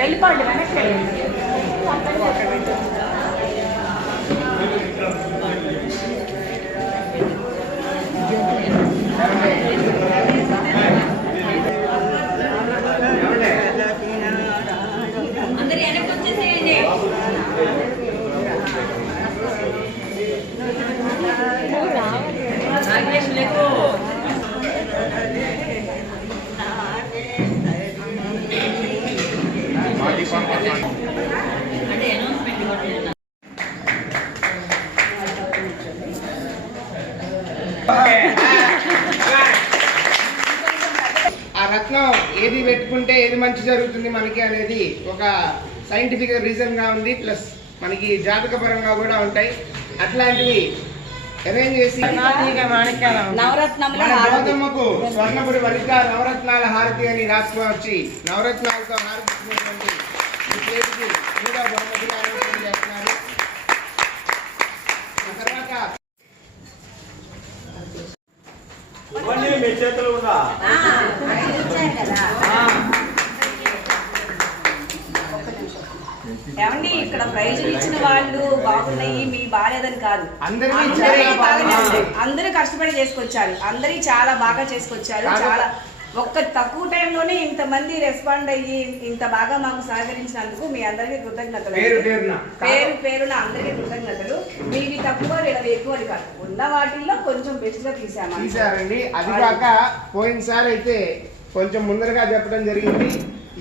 వెళ్ళిపోండి వెనక్కి వెళ్ళండి. ఆ రత్నం ఏది పెట్టుకుంటే ఏది మంచి జరుగుతుంది మనకి అనేది ఒక సైంటిఫిక్ రీజన్గా ఉంది ప్లస్ మనకి జాతక పరంగా కూడా ఉంటాయి అట్లాంటివి అరేంజ్ చేసి. గౌతమ్మకు స్వర్ణపురి వరిక నవరత్నాల హారతి అని రాసుకొని వచ్చి నవరత్నాలతో హారతి ఇచ్చినటువంటి ఈ ప్లేట్కి మూడో బహుమతిగా అనౌన్స్మెంట్ చేస్తున్నారు. ఆ తర్వాత మీ చేతులు ఉందా? ఏమండి ఇక్కడ ప్రైజులు ఇచ్చిన వాళ్ళు బాగున్నాయి మీ బాగాలేదని కాదు. అందరూ కష్టపడి చేసుకొచ్చారు. అందరి చాలా బాగా చేసుకొచ్చారు. చాలా ఒక్క తక్కువ టైంలోనే ఇంతమంది రెస్పాండ్ అయ్యి ఇంత బాగా మాకు సహకరించినందుకు మీ అందరికీ కృతజ్ఞతలు. పేరు పేరున. పేరు పేరున అందరికీ కృతజ్ఞతలు. మీవి తక్కువ వీళ్ళవి ఎక్కువ అని కాదు. ఉన్న వాటిల్లో కొంచెం బెస్ట్గా తీసాము తీశారండి. అది కాక పోయినసారి అయితే కొంచెం ముందరగా చెప్పడం జరిగింది.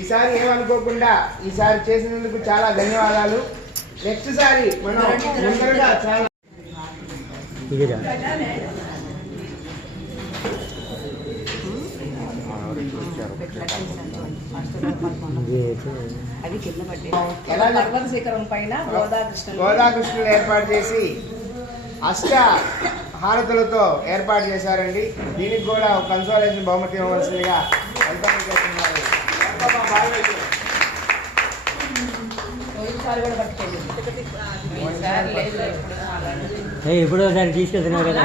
ఈసారి ఏమనుకోకుండా ఈసారి చేసినందుకు చాలా ధన్యవాదాలు. నెక్స్ట్ సారి మనం ముందరగా చాలా గోదాకృష్ణులు ఏర్పాటు చేసి అష్ట హారతులతో ఏర్పాటు చేశారండి. దీనికి కూడా ఒక కన్సోలేషన్ బహుమతి ఇవ్వవలసిందిగా వెల్కమ్ చేస్తున్నారు. ఈసారి కూడా తీసుకెళ్తున్నావు కదా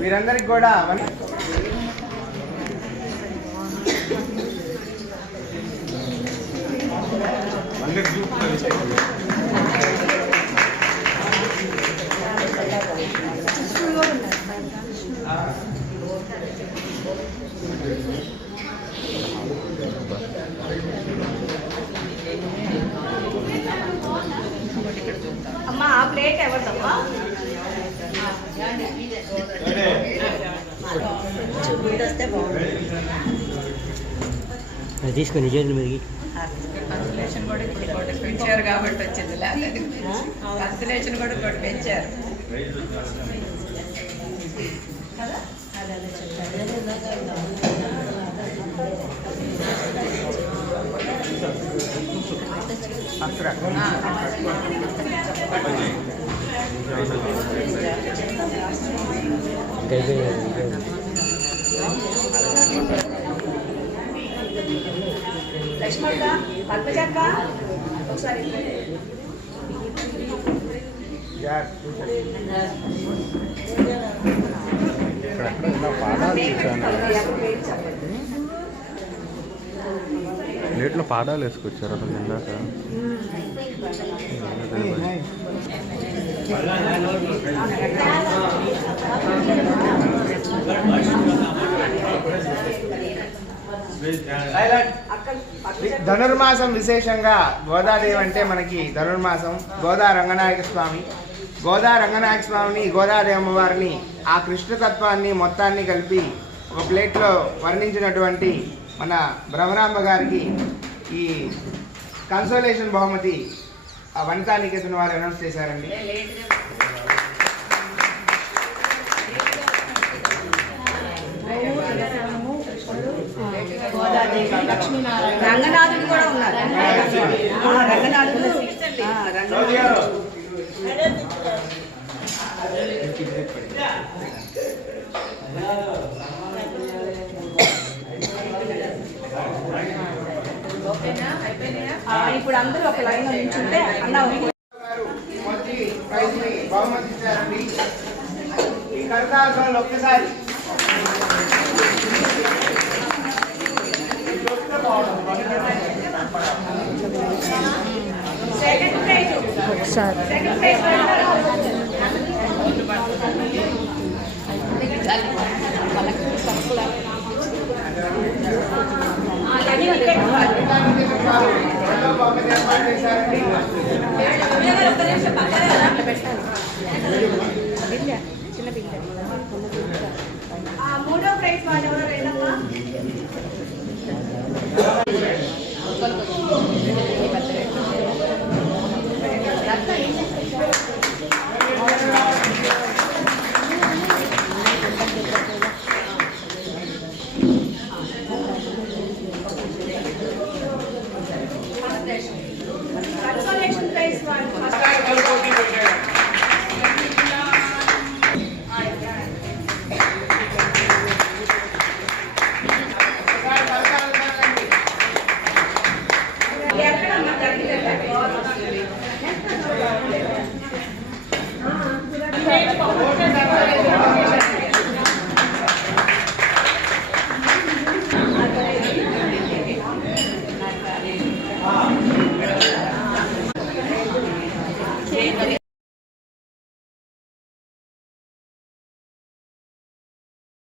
మీరందరికి కూడా అమ్మా ఆ ప్లేట్ ఎవరిదమ్మా? అది తీసుకొని చేతుల మీదకి కన్సలేషన్ కూడా ఇప్పుడు పెంచారు కాబట్టి వచ్చింది. లేదా కన్సలేషన్ కూడా పెంచారు. అక్కడ. లక్ష్మక్క పల్పజక్క ఒకసారి ప్లేట్లో పాడాలు వేసుకొచ్చారు అసలు ఇందాక. ధనుర్మాసం విశేషంగా గోదాదేవి అంటే మనకి ధనుర్మాసం. గోదా రంగనాయక స్వామి. గోదా రంగనాయక స్వామిని గోదాదేవి అమ్మవారిని ఆ కృష్ణతత్వాన్ని మొత్తాన్ని కలిపి ఒక ప్లేట్లో వర్ణించినటువంటి మన భ్రమరాంబ గారికి ఈ కన్సోలేషన్ బహుమతి ఆ వనితా నికేతన్ వారు అనౌన్స్ చేశారండి. రంగనాథుడు కూడా ఉన్నారు. ఆ, రంగనాథుడు. రంగనాథుడు. ఇప్పుడు అందరూ ఒక లైన్ నుంచుంటే అన్న గారు మొదటి ప్రైజ్ని బహుమతి ఇచ్చారండి. ఈ కరతాళాలు ఒక్కసారి. సెకండ్ ప్రైజ్ పెట్టాలి ಕನ್ಸೋಲೇಷನ್ ಪ್ರೈಸ್